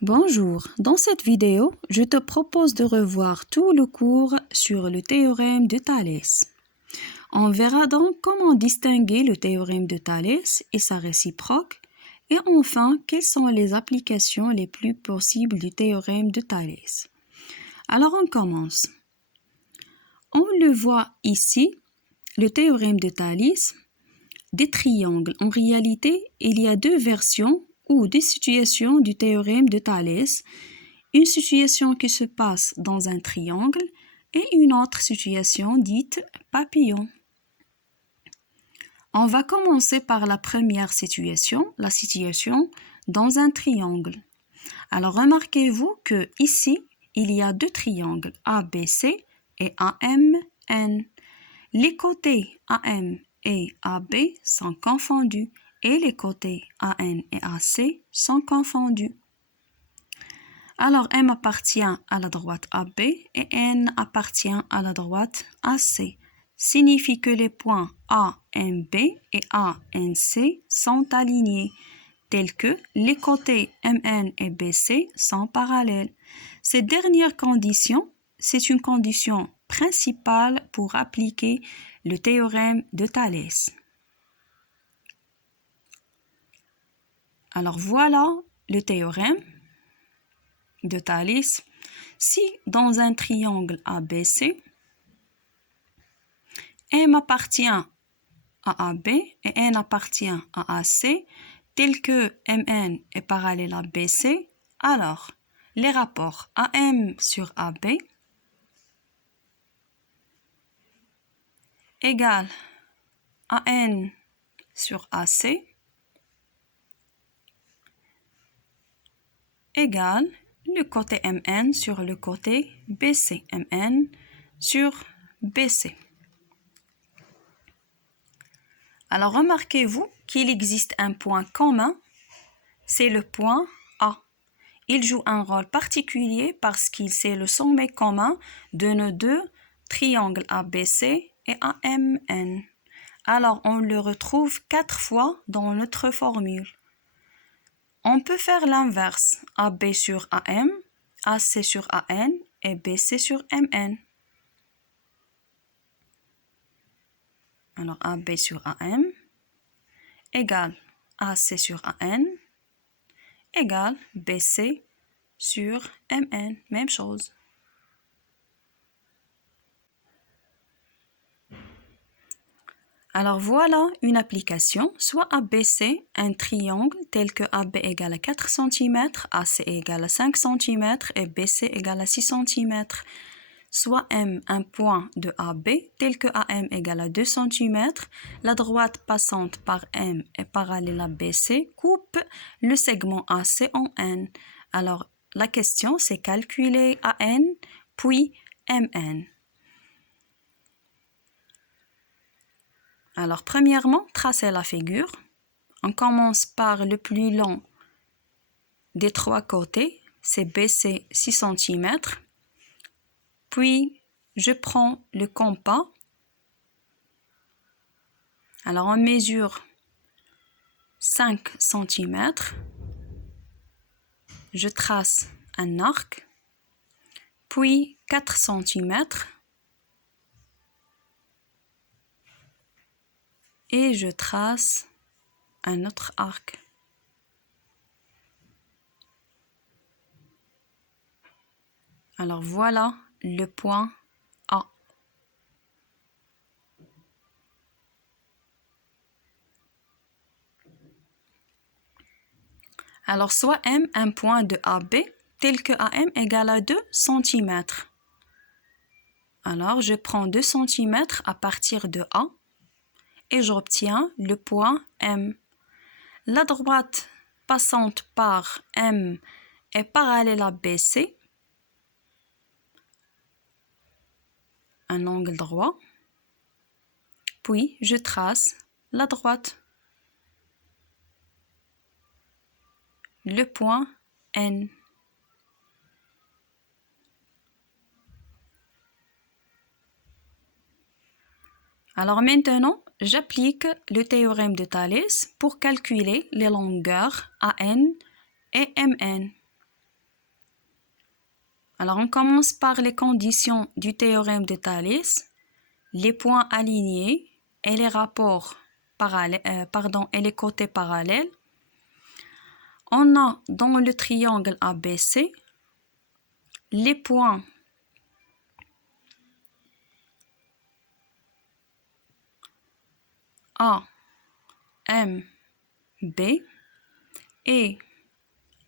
Bonjour, dans cette vidéo, je te propose de revoir tout le cours sur le théorème de Thalès. On verra donc comment distinguer le théorème de Thalès et sa réciproque, et enfin, quelles sont les applications les plus possibles du théorème de Thalès. Alors on commence. On le voit ici, le théorème de Thalès, des triangles. En réalité, il y a deux versions ou des situations du théorème de Thalès, une situation qui se passe dans un triangle et une autre situation dite papillon. On va commencer par la première situation, la situation dans un triangle. Alors remarquez-vous que ici, il y a deux triangles ABC et AMN. Les côtés AM et AB sont confondus et les côtés AN et AC sont confondus. Alors M appartient à la droite AB et N appartient à la droite AC. Signifie que les points AMB et ANC sont alignés, tels que les côtés MN et BC sont parallèles. Cette dernière condition, c'est une condition principale pour appliquer le théorème de Thalès. Alors voilà le théorème de Thalès. Si dans un triangle ABC, M appartient à AB et N appartient à AC, tel que MN est parallèle à BC, alors les rapports AM sur AB égale AN sur AC égale le côté MN sur le côté BC, MN sur BC. Alors remarquez-vous qu'il existe un point commun, c'est le point A. Il joue un rôle particulier parce qu'il c'est le sommet commun de nos deux triangles ABC et AMN. Alors on le retrouve 4 fois dans notre formule. On peut faire l'inverse, AB sur AM, AC sur AN et BC sur MN. Alors AB sur AM égale AC sur AN égale BC sur MN, même chose. Alors voilà une application, soit ABC, un triangle tel que AB égale à 4 cm, AC égale à 5 cm et BC égale à 6 cm. Soit M, un point de AB tel que AM égale à 2 cm, la droite passante par M et parallèle à BC coupe le segment AC en N. Alors la question c'est calculer AN puis MN. Alors, premièrement, tracer la figure. On commence par le plus long des trois côtés, c'est BC 6 cm. Puis, je prends le compas. Alors, on mesure 5 cm. Je trace un arc. Puis, 4 cm. Et je trace un autre arc. Alors voilà le point A. Alors soit M un point de AB tel que AM égale à 2 cm. Alors je prends 2 cm à partir de A et j'obtiens le point M. La droite passante par M est parallèle à BC, un angle droit, puis je trace la droite, le point N. Alors maintenant, j'applique le théorème de Thalès pour calculer les longueurs AN et MN. Alors, on commence par les conditions du théorème de Thalès, les points alignés et les rapports et les côtés parallèles. On a dans le triangle ABC les points A, M, B et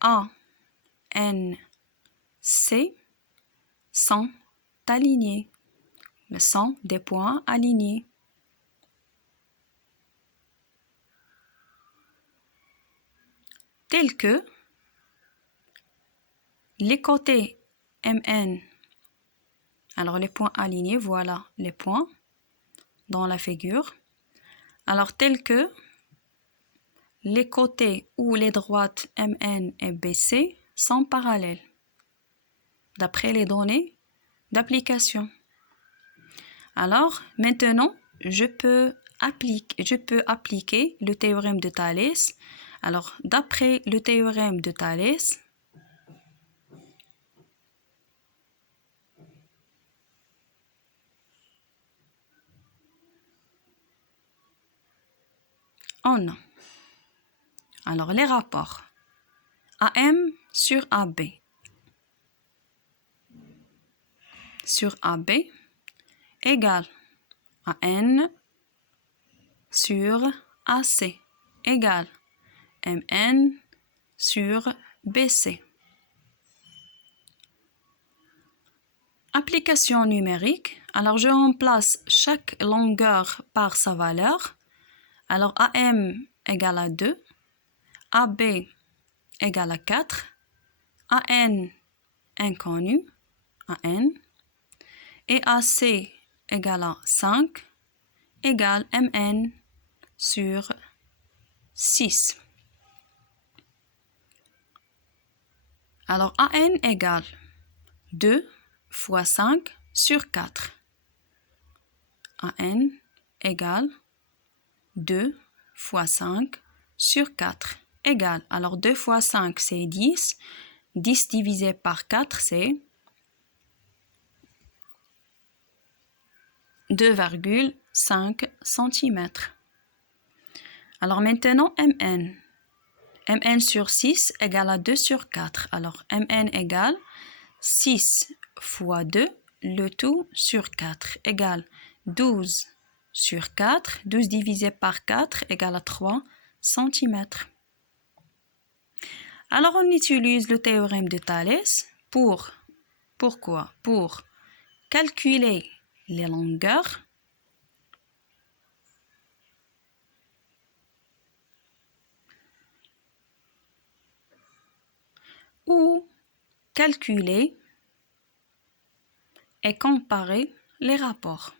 A, N, C sont alignés, mais sont des points alignés. Tels que les côtés MN. Alors les points alignés, voilà les points dans la figure. Alors tels que les côtés ou les droites MN et BC sont parallèles, d'après les données d'application. Alors maintenant, je peux appliquer le théorème de Thalès. Alors d'après le théorème de Thalès, on a alors les rapports AM sur AB égale AN sur AC égale MN sur BC. Application numérique. Alors je remplace chaque longueur par sa valeur. Alors AM égale à 2, AB égale à 4, AN inconnu, AN, et AC égale à 5, égale MN sur 6. Alors AN égale 2 fois 5 sur 4. AN égale 2 fois 5 sur 4 égale, alors 2 fois 5 c'est 10, 10 divisé par 4 c'est 2,5 cm. Alors maintenant MN. MN sur 6 égale à 2 sur 4. Alors MN égale 6 fois 2, le tout sur 4 égale 12 sur 4. 12 divisé par 4 égale à 3 cm. Alors on utilise le théorème de Thalès pourquoi? Pour calculer les longueurs ou calculer et comparer les rapports.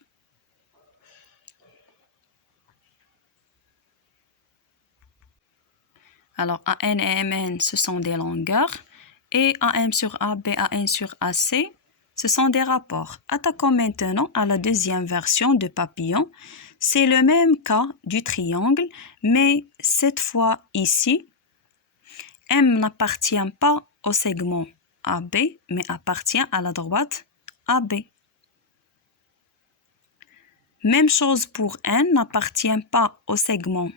Alors AN et MN, ce sont des longueurs, et AM sur AB, AN sur AC, ce sont des rapports. Attaquons maintenant à la deuxième version de papillon. C'est le même cas du triangle, mais cette fois ici, M n'appartient pas au segment AB, mais appartient à la droite AB. Même chose pour N, n'appartient pas au segment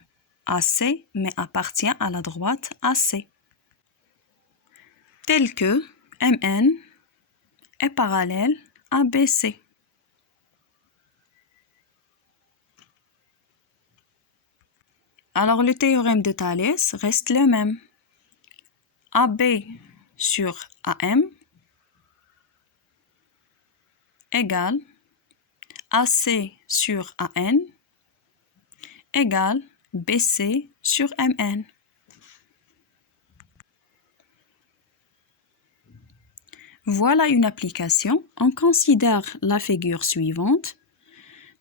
AC, mais appartient à la droite AC. Tel que MN est parallèle à BC. Alors le théorème de Thalès reste le même. AB sur AM égale AC sur AN égale BC sur MN. Voilà une application. On considère la figure suivante,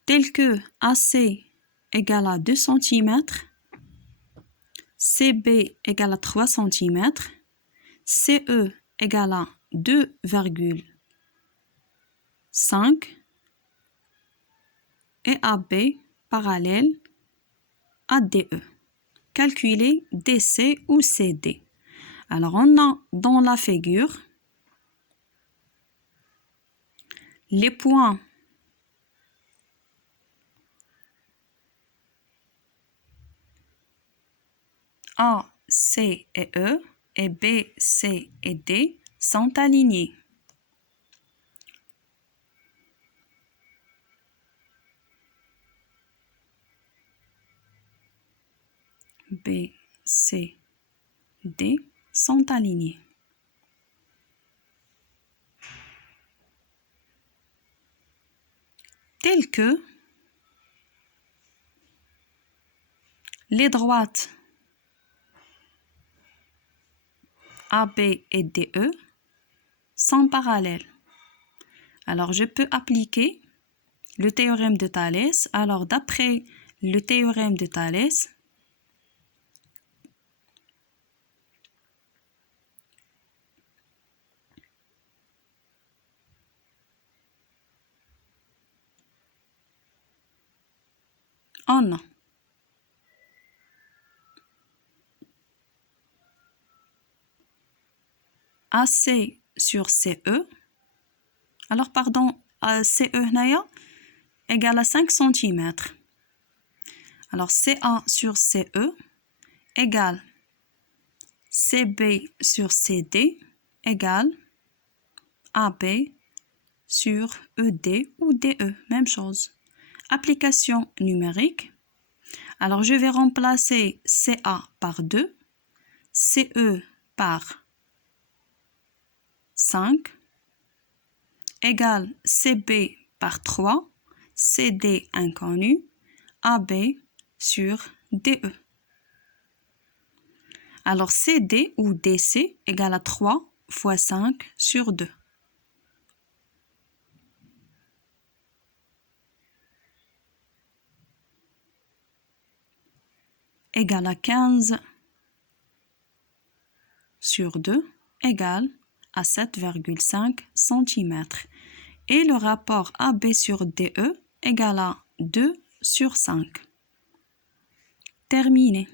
telle que AC égale à 2 cm, CB égale à 3 cm, CE égale à 2,5 et AB parallèle à DE. Calculer DC ou CD. Alors on a dans la figure les points A, C et E et B, C et D sont alignés. B, C, D sont alignés. Tels que les droites AB et DE sont parallèles. Alors, je peux appliquer le théorème de Thalès. Alors, d'après le théorème de Thalès, on a AC sur CE, alors pardon, CE égale à 5 cm. Alors CA sur CE égale CB sur CD égale AB sur ED ou DE, même chose. Application numérique. Alors je vais remplacer CA par 2, CE par 5 égale CB par 3, CD inconnu, AB sur DE. Alors CD ou DC égale à 3 fois 5 sur 2. Égale à 15 sur 2 égale à 7,5 cm. Et le rapport AB sur DE égale à 2 sur 5. Terminé.